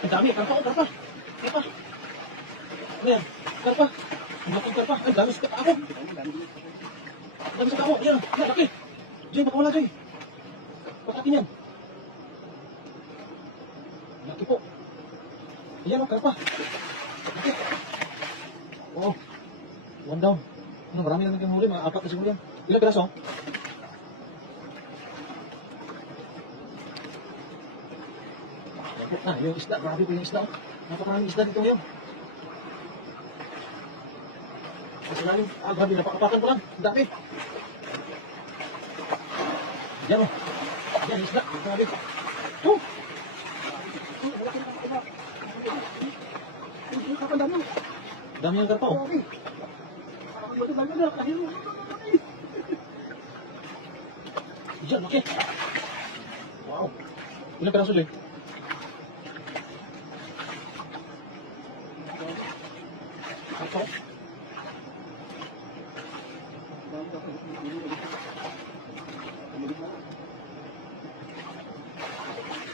Ang dami, karpa, oh, karpa. Karpa. Ano yan? Karpa. Ang laking karpa. Ang dami sa ako. Ang dami sa ako. Ayan, ayan, laki. Jay, baka wala, Jay. Patakin yan. Laki po. Ayan, oh, karpa. Laki. Oo. One down. Ano, marami lang naging huli. Mga 4 na siguro yan. Ilang piraso? Ah, yung isda. Grabe po yung isda. Oh. Napakaraming isda dito ngayon. Kasi namin, grabe, napakapakan ko lang. Ang dami. Yan, oh. Yan, isda. Grabe. Oh! Dami yung karpa, oh. Yan, okay. Wow. Ilang peraso, Joy? Karpa.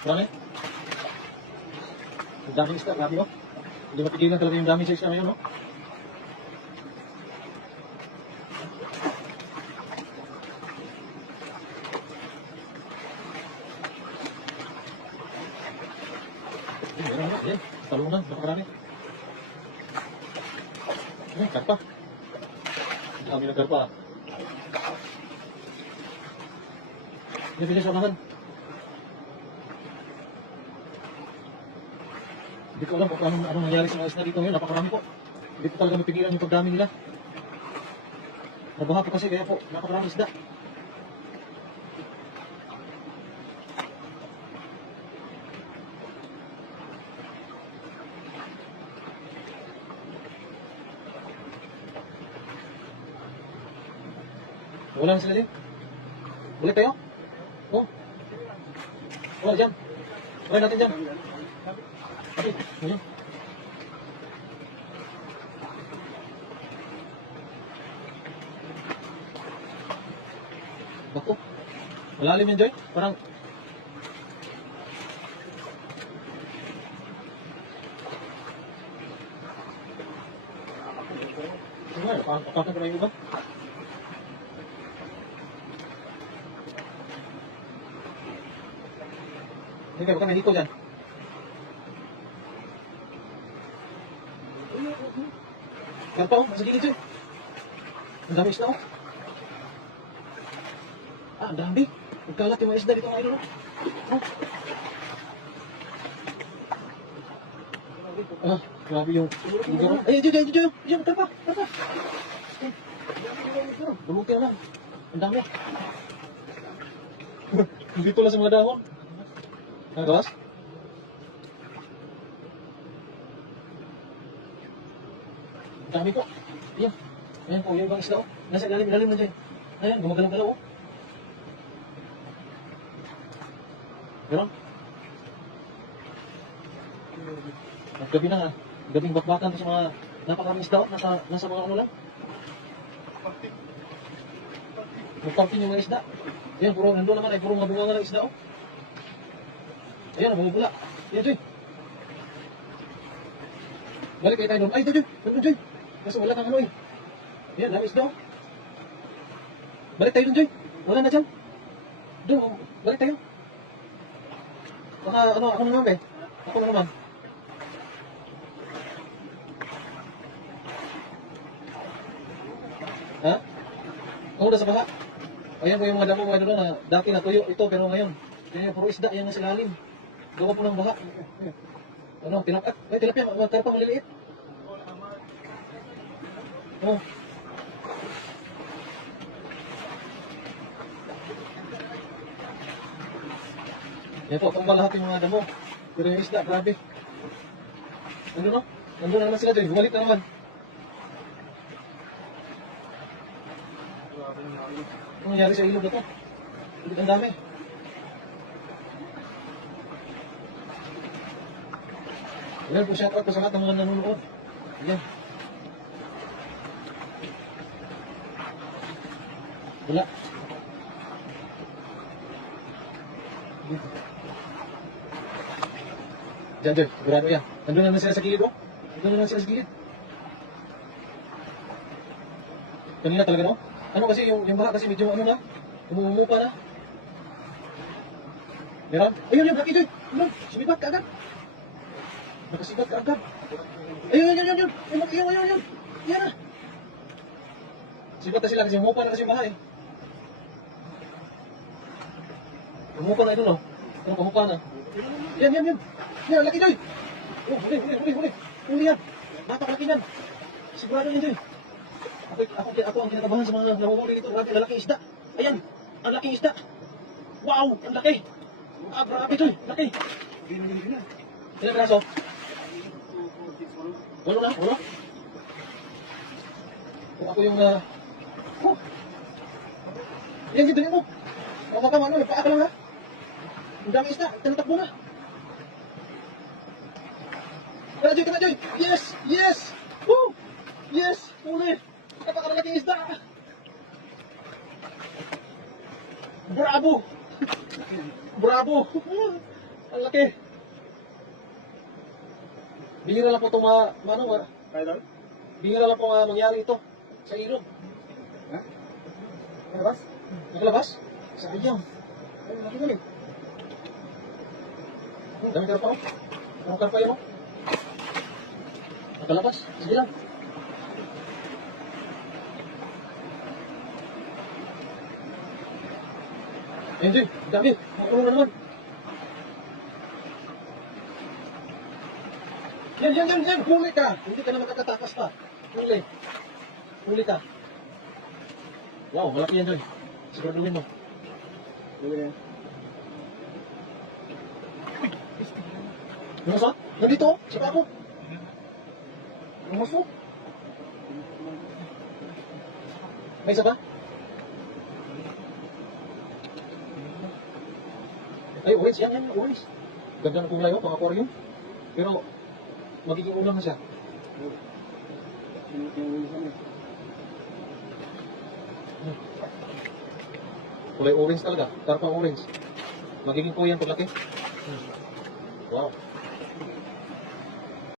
Marami? Ang daming isda, grabe, oh. Hindi mapigilan talaga yung daming sa isda ngayon, oh. Meron na, yan. Talungan, napakarami. Ayan, karpa. Ang dami ng karpa. Yan, bilis unahan. Hindi ko alam kung anong nangyari sa mga isda dito ngayon. Napakarami po. Hindi ko talaga mapigilan yung pagdami nila. Nabaha po kasi kaya po, napakarami isda. Wala na sila din. Balik tayo? Oh. Wala dyan. Try natin dyan. Okay, ayan. Bako. Malalim yan, Joy. Parang... Papakan ko na yung iba. Hindi ka, baka may hiko dyan. Karpa, oh, nasa gilid yun. Ang dami isda, oh. Ah, ang dami. Magkalat yung mga isda dito, mga idol, oh. Ah, grabe yung lugar, oh. Ay, dyan, karpa. Lumuti na lang. Ang dami. Dito lang sa mga dahon. Nagawas? Ang dami po. Ayan. Ayan po, yung ibang isda, oh. Nasa ilalim na dyan. Ayan, gumagalaw-galaw, oh. Ganon. At gabi na nga. Gabing bakbakan sa mga napakaraming isda, oh. Nasa mga ano lang. Magpapin yung mga isda. Ayan, puro nandun naman ay puro mabunga ng isda, oh. Ayan, bumubula. Ayan, Joy. Balik kayo tayo doon. Ay, ito, Joy. Doon, Joy. Kasi wala kang ano, eh. Ayan, dami isda, oh. Balik tayo doon, Joy. Wala na dyan. Doon, oh. Balik tayo. Baka, ano, ako na naman, eh. Ako na naman. Ha? Ako na sa baha. Ayan po yung mga damo, mga ano na dati natuyo ito, pero ngayon, yan yung puro isda, yan ang silalim. Gawa po ng baha. Ano, tilapia. Ay, tilapia, magkarpa maliliit. Oh. Yan po, tumba lahat yung mga damo. Pero yung isda, grabe. Nandun, no? Nandun na naman sila dyan. Bumalik na naman. Ano nangyari sa ilog na to? Ang dami. Ayan po, shout out po sa lahat ng mga nanonood. Ayan. Wala. Diyan, Joy. Sigurado yan. Nandun naman sila sa gilid, oh. Nandun naman sila sa gilid. Kanina talaga, no? Ano kasi, yung baha kasi medyo, ano na, umumupa na. Meron? Ayun, yun, laki, Joy. Ayun, sumibat ka agad. Nakasibat ka agad. Ayun. Ayun. Yan na. Sibat na sila kasi umupa na kasi yung baha, eh. Umupa na ito, no? Ano, pamupa na. Yan. Yan, laki, Joy. Oh, huli. Huli yan. Napakalaki yan. Sigurado yan, Joy. Ako ang kinakabahan sa mga nanguhuli dito. Grabe, ang laking isda. Ayan, ang laking isda. Wow, ang laki. Grabe, Joy, laki. Ilan piraso? Walo na. Kung ako yung yan, dito mo. Kung baka ano, nagpaa ka lang, ha? Ang dami isda, tinatakbo na. Kana, Joy. Yes. Woo! Yes, huli. Napakalalaking isda. Bravo. Ang laki. Bihira lang po itong bihira lang po mangyari ito sa ilog. Ha? Nakalabas? Nakalabas? Sayang. Ay, laki ulit. Dami karpa, oh. Ang karpa yun, oh. Nakalabas. Sige lang. Ayun, Joy. Dami. Makulong na naman. Yan. Huli ka. Hindi ka na makakatakas pa. Huli ka. Wow, malaki yan, Joy. Siguraduhin mo. Dali yan. Lumusot? Nandito, oh. Sa bako. Lumusot. May isa ba? Ay, orange. Yan, orange. Ganda ng kulay, oh, pang aquarium. Pero, magiging ulam na siya. Kulay orange talaga. Tarpang orange. Magiging po yan paglaki. Wow.